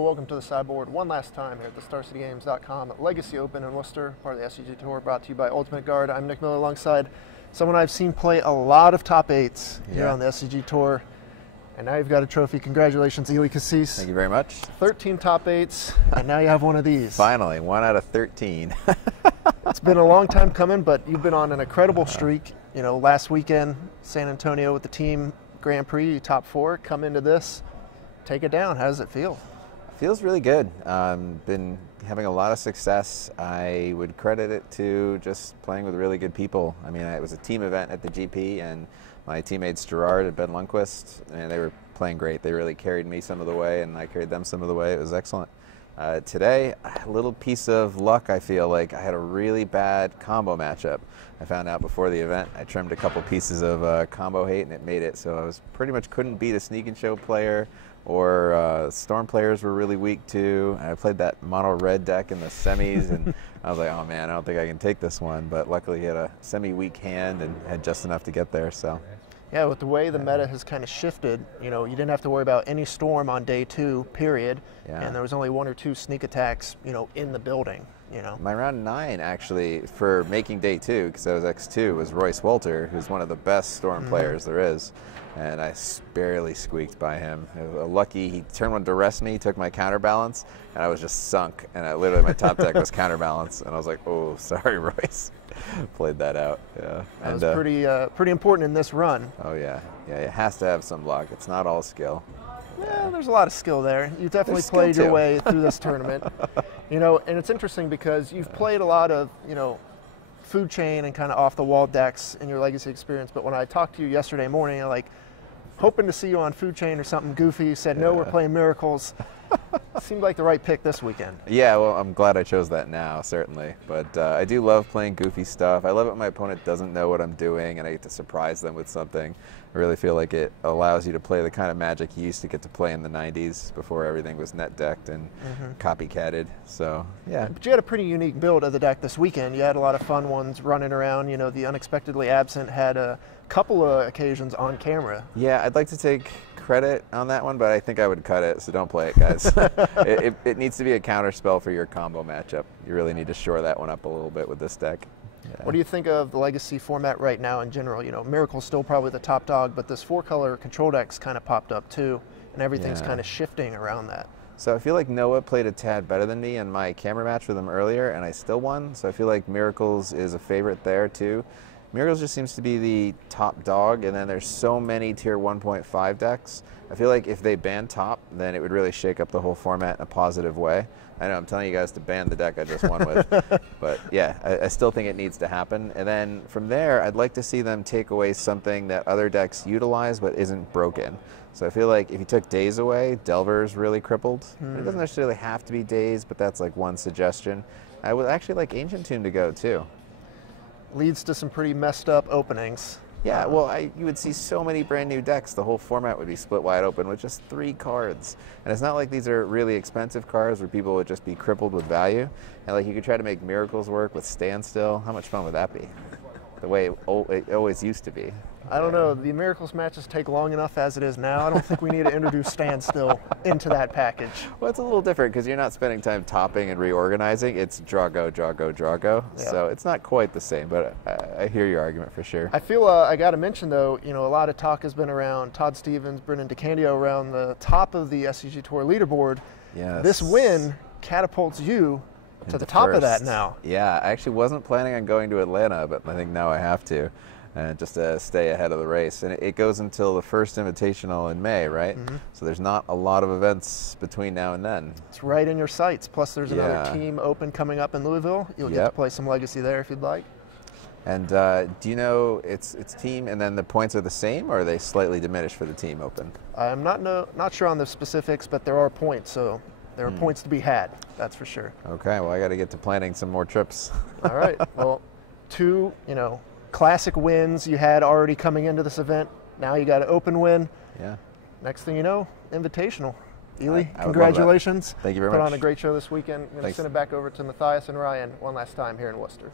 Hello, welcome to the sideboard one last time here at the StarCityGames.com Legacy Open in Worcester, part of the SCG Tour, brought to you by Ultimate Guard. I'm Nick Miller alongside someone I've seen play a lot of top eights here on the SCG Tour. And now you've got a trophy. Congratulations, Eli Kassis. Thank you very much. 13 top eights, and now you have one of these. Finally, 1 out of 13. It's been a long time coming, but you've been on an incredible streak. You know, last weekend, San Antonio with the team Grand Prix, top 4, come into this, take it down. How does it feel? Feels really good. Been having a lot of success. I would credit it to just playing with really good people. I mean, it was a team event at the GP, and my teammates Gerard and Ben Lundquist, and they were playing great. They really carried me some of the way, and I carried them some of the way. It was excellent. Today, a little piece of luck, I feel like. I had a really bad combo matchup. I found out before the event. I trimmed a couple pieces of combo hate, and it made it so I was pretty much couldn't beat a Sneak and Show player, or Storm players were really weak too. I played that mono red deck in the semis, and I was like, oh man, I don't think I can take this one. But luckily he had a semi-weak hand and had just enough to get there. So yeah, with the way the meta has kind of shifted, you know, you didn't have to worry about any Storm on day 2, period. Yeah. And there was only 1 or 2 sneak attacks, you know, in the building, you know. My round 9, actually, for making day 2, because I was X2, was Royce Walter, who's one of the best Storm players there is. And I barely squeaked by him. It was lucky he turned one to rest me, took my counterbalance, and I was just sunk. And literally my top deck was counterbalance, and I was like, oh, sorry, Royce. Played that out. Yeah, that was pretty important in this run. Oh yeah, yeah. It has to have some luck. It's not all skill. Yeah, there's a lot of skill there. You definitely played your way through this tournament. You know, and it's interesting because you've played a lot of, you know, food chain and kind of off the wall decks in your Legacy experience. But when I talked to you yesterday morning, I'm like, hoping to see you on food chain or something goofy. You said, no, we're playing Miracles. Seemed like the right pick this weekend. Yeah, well, I'm glad I chose that now, certainly. But I do love playing goofy stuff. I love it when my opponent doesn't know what I'm doing and I get to surprise them with something. I really feel like it allows you to play the kind of Magic you used to get to play in the 90s before everything was net decked and copycatted. So, yeah. But you had a pretty unique build of the deck this weekend. You had a lot of fun ones running around. You know, the Unexpectedly Absent had a couple of occasions on camera. Yeah, I'd like to take credit on that one, but I think I would cut it, so don't play it, guys. it needs to be a counter spell for your combo matchup. You really need to shore that one up a little bit with this deck. Yeah. What do you think of the Legacy format right now in general? You know, Miracle's still probably the top dog, but this 4-color control deck's kind of popped up too, and everything's kind of shifting around that. So I feel like Noah played a tad better than me in my camera match with him earlier, and I still won, so I feel like Miracles is a favorite there too. Miracles just seems to be the top dog, and then there's so many tier 1.5 decks. I feel like if they ban top, then it would really shake up the whole format in a positive way. I know I'm telling you guys to ban the deck I just won with, but yeah, I still think it needs to happen. And then from there, I'd like to see them take away something that other decks utilize but isn't broken. So I feel like if you took Daze away, Delver's really crippled. It doesn't necessarily have to be Daze, but that's like one suggestion. I would actually like Ancient Tomb to go too. Leads to some pretty messed up openings. Yeah, well, you would see so many brand new decks. The whole format would be split wide open with just 3 cards. And it's not like these are really expensive cards where people would just be crippled with value. And like you could try to make Miracles work with Standstill. How much fun would that be? The way it always used to be. I don't know. The Miracles matches take long enough as it is now. I don't think we need to introduce Standstill into that package. Well, it's a little different because you're not spending time topping and reorganizing. It's draw, go, draw, go, draw, go. Yeah. So it's not quite the same, but I hear your argument for sure. I feel I got to mention, though, you know, a lot of talk has been around Todd Stevens, Brendan DeCandio around the top of the SCG Tour leaderboard. Yes. This win catapults you to the top of that now. Yeah, I actually wasn't planning on going to Atlanta, but I think now I have to. Just to stay ahead of the race. And it goes until the first Invitational in May, right? So there's not a lot of events between now and then. It's right in your sights. Plus there's another team open coming up in Louisville. You'll get to play some Legacy there if you'd like. And do you know it's team and then the points are the same, or are they slightly diminished for the team open? I'm not sure on the specifics, but there are points, so there are points to be had, that's for sure. Okay, well I got to get to planning some more trips. All right, well, 2, you know, classic wins you had already coming into this event. Now you got an open win. Yeah. Next thing you know, Invitational. Eli, congratulations. Thank you very much. Put on a great show this weekend. I'm going to send it back over to Matthias and Ryan one last time here in Worcester.